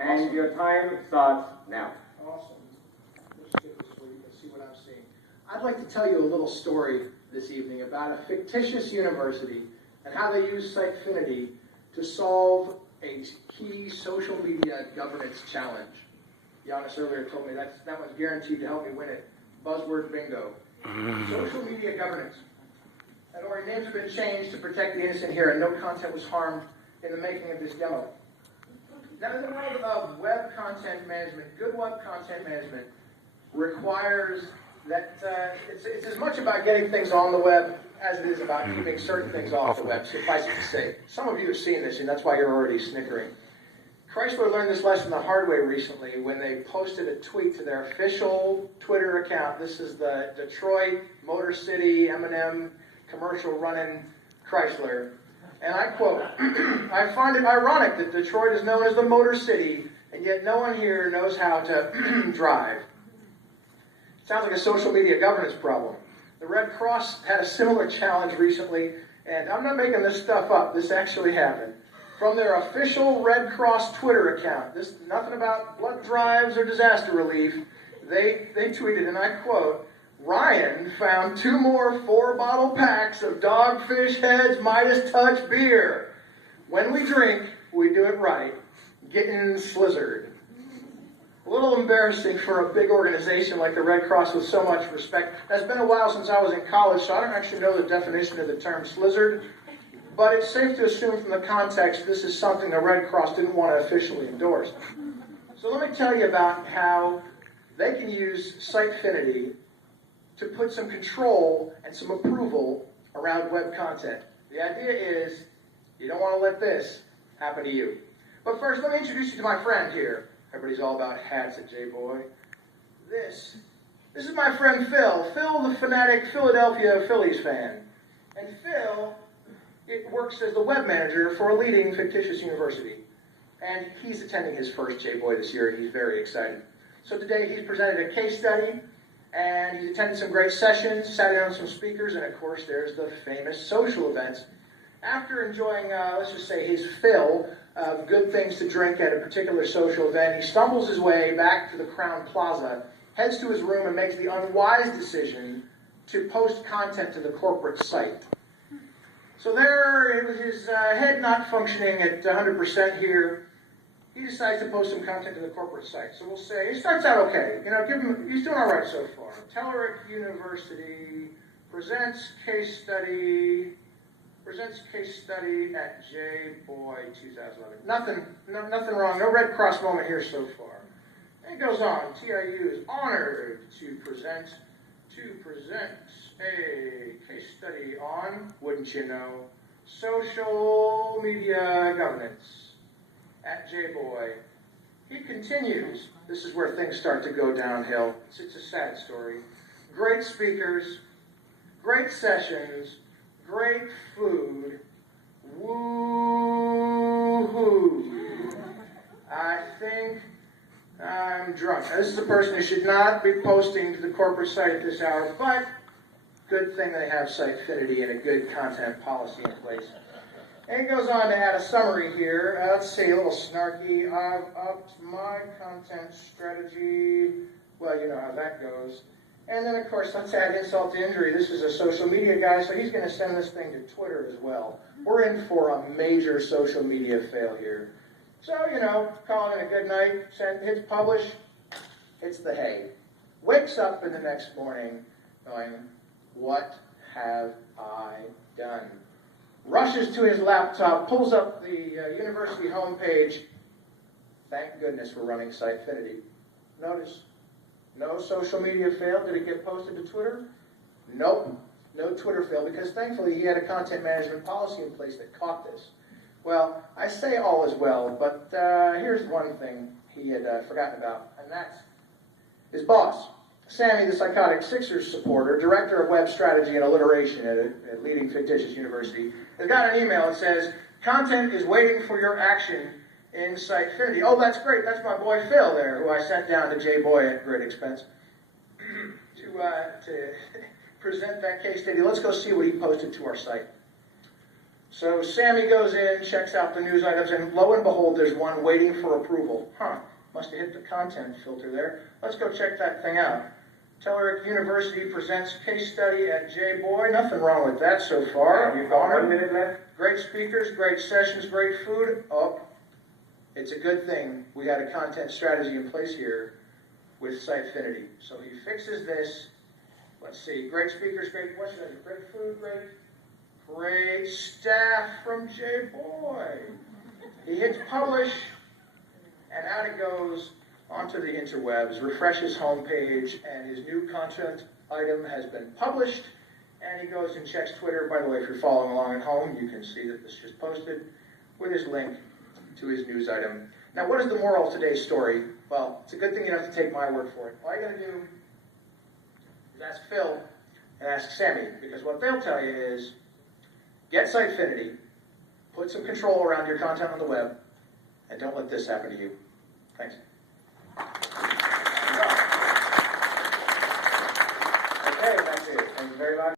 And Awesome. your time starts now. Awesome. Let's get this where you can see what I'm seeing. I'd like to tell you a little story this evening about a fictitious university and how they use Sitefinity to solve a key social media governance challenge. Giannis earlier told me that one's guaranteed to help me win it. Buzzword bingo. Social media governance. And our names have been changed to protect the innocent here, and no content was harmed in the making of this demo. Now, in the world of web content management, good web content management requires that it's as much about getting things on the web as it is about keeping certain things off the web, suffice it to say. Some of you have seen this, and that's why you're already snickering. Chrysler learned this lesson the hard way recently when they posted a tweet to their official Twitter account. This is the Detroit Motor City M&M commercial running Chrysler. And I quote, "I find it ironic that Detroit is known as the Motor City, and yet no one here knows how to drive." Sounds like a social media governance problem. The Red Cross had a similar challenge recently, and I'm not making this stuff up. This actually happened. From their official Red Cross Twitter account, this nothing about blood drives or disaster relief, they tweeted, and I quote, "Ryan found 2 more 4-bottle packs of Dogfish Head's Midas Touch beer. When we drink, we do it right. Getting slizzard." A little embarrassing for a big organization like the Red Cross with so much respect. It's been a while since I was in college, so I don't actually know the definition of the term slizzard, but it's safe to assume from the context this is something the Red Cross didn't want to officially endorse. So let me tell you about how they can use Sitefinity to put some control and some approval around web content. The idea is you don't want to let this happen to you. But first, let me introduce you to my friend here. Everybody's all about hats at Boye. This is my friend Phil. Phil, the fanatic Philadelphia Phillies fan. And Phil works as the web manager for a leading fictitious university. And he's attending his first Boye this year, and he's very excited. So today he's presented a case study, and he's attended some great sessions, sat in on some speakers, and of course there's the famous social events. After enjoying, let's just say, his fill of good things to drink at a particular social event, he stumbles his way back to the Crown Plaza, heads to his room, and makes the unwise decision to post content to the corporate site. So there, with his head not functioning at 100% here, he decides to post some content to the corporate site. So we'll say, it starts out okay. He's doing all right so far. Tellerick University presents case study at Boye 2011. Nothing wrong. No Red Cross moment here so far. And it goes on. TIU is honored to present a case study on, wouldn't you know, social media governance at Boye. He continues. This is where things start to go downhill. It's a sad story. Great speakers, great sessions, great food. Woo-hoo. I think I'm drunk. Now, this is a person who should not be posting to the corporate site at this hour, but good thing they have Sitefinity and a good content policy in place. And it goes on to add a summary here. Let's see, a little snarky. I've upped my content strategy. Well, you know how that goes. And then, of course, let's add insult to injury. This is a social media guy, so he's going to send this thing to Twitter as well. We're in for a major social media fail here. So, calling it a good night, hits publish, hits the hay. Wakes up in the next morning going, what have I done? Rushes to his laptop, pulls up the university homepage. Thank goodness we're running Sitefinity. Notice, no social media fail. Did it get posted to Twitter? Nope. No Twitter fail, because thankfully he had a content management policy in place that caught this. Well, I say all is well, but here's one thing he had forgotten about, and that's his boss. Sammy, the psychotic Sixers supporter, director of web strategy and alliteration at a leading fictitious university, has got an email that says, content is waiting for your action in Sitefinity. Oh, that's great. That's my boy Phil there, who I sent down to Boye at great expense to present that case study. Let's go see what he posted to our site. So Sammy goes in, checks out the news items, and lo and behold, there's one waiting for approval. Must have hit the content filter there. Let's go check that thing out. Telerik University presents case study at Boye. Nothing wrong with that so far. You've got 1 minute left. Great speakers, great sessions, great food. Oh, it's a good thing we got a content strategy in place here with Sitefinity. So he fixes this. Let's see, great speakers, great food, great staff from Boye. He hits publish, and out it goes onto the interwebs, refreshes homepage, and his new content item has been published. And he goes and checks Twitter. By the way, if you're following along at home, you can see that this just posted with his link to his news item. Now, what is the moral of today's story? Well, it's a good thing you don't have to take my word for it. All you got to do is ask Phil and ask Sammy, because what they'll tell you is get Sitefinity, put some control around your content on the web, and don't let this happen to you. Thanks. Okay, that's it. Thank you very much.